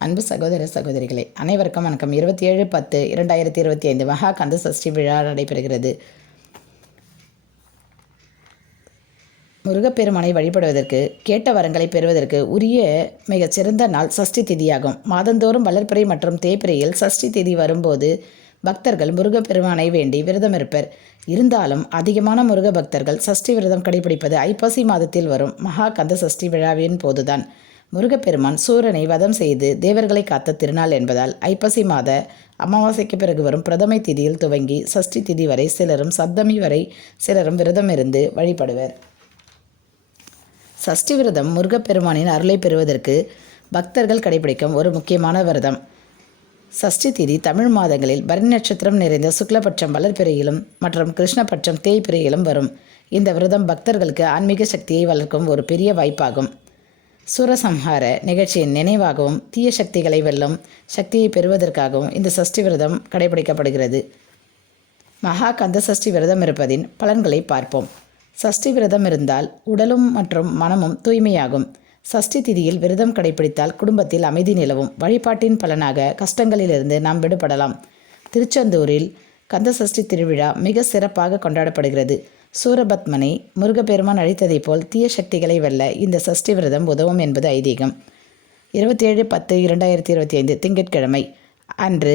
அன்பு சகோதர சகோதரிகளே, அனைவருக்கும் வணக்கம். 27/10/2025 மகா கந்த சஷ்டி விழா நடைபெறுகிறது. முருகப்பெருமானை வழிபடுவதற்கு, கேட்ட வரங்களை பெறுவதற்கு உரிய மிகச்சிறந்த நாள் சஷ்டி திதியாகும். மாதந்தோறும் வளர்பிறை மற்றும் தேய்பிறையில் சஷ்டி திதி வரும்போது பக்தர்கள் முருகப்பெருமானை வேண்டி விரதம் இருப்பர். இருந்தாலும் அதிகமான முருக பக்தர்கள் சஷ்டி விரதம் கடைபிடிப்பது ஐப்பசி மாதத்தில் வரும் மகா கந்த சஷ்டி விழாவின் போதுதான். முருகப்பெருமான் சூரனை வதம் செய்து தேவர்களை காத்த திருநாள் என்பதால் ஐப்பசி மாத அமாவாசைக்கு பிறகு வரும் பிரதமை திதியில் துவங்கி சஷ்டி திதி வரை சிலரும் சப்தமி வரை சிலரும் விரதம் இருந்து வழிபடுவர். சஷ்டி விரதம் முருகப்பெருமானின் அருளை பெறுவதற்கு பக்தர்கள் கடைபிடிக்கும் ஒரு முக்கியமான விரதம். சஷ்டி திதி தமிழ் மாதங்களில் பரணி நட்சத்திரம் நிறைந்த சுக்லபட்சம் வளர்பிறையிலும் மற்றும் கிருஷ்ணபட்சம் தேய்பிறையிலும் வரும். இந்த விரதம் பக்தர்களுக்கு ஆன்மீக சக்தியை வளர்க்கும் ஒரு பெரிய வாய்ப்பாகும். சூரசம்ஹார நிகழ்ச்சியின் நினைவாகவும் தீய சக்திகளை வெல்லும் சக்தியை பெறுவதற்காகவும் இந்த சஷ்டி விரதம் கடைபிடிக்கப்படுகிறது. மகா கந்த சஷ்டி விரதம் இருப்பதின் பலன்களை பார்ப்போம். சஷ்டி விரதம் இருந்தால் உடலும் மற்றும் மனமும் தூய்மையாகும். சஷ்டி திதியில் விரதம் கடைபிடித்தால் குடும்பத்தில் அமைதி நிலவும். வழிபாட்டின் பலனாக கஷ்டங்களிலிருந்து நாம் விடுபடலாம். திருச்செந்தூரில் கந்த சஷ்டி திருவிழா மிக சிறப்பாக கொண்டாடப்படுகிறது. சூரபத்மனை முருகப்பெருமான் அழித்ததைப் போல் தீய சக்திகளை வெல்ல இந்த சஷ்டி விரதம் உதவும் என்பது ஐதீகம். 27/10/2025 திங்கட்கிழமை அன்று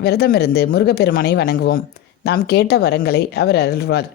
விரதமிருந்து முருகப்பெருமானை வணங்குவோம். நாம் கேட்ட வரங்களை அவர் அருள்வார்.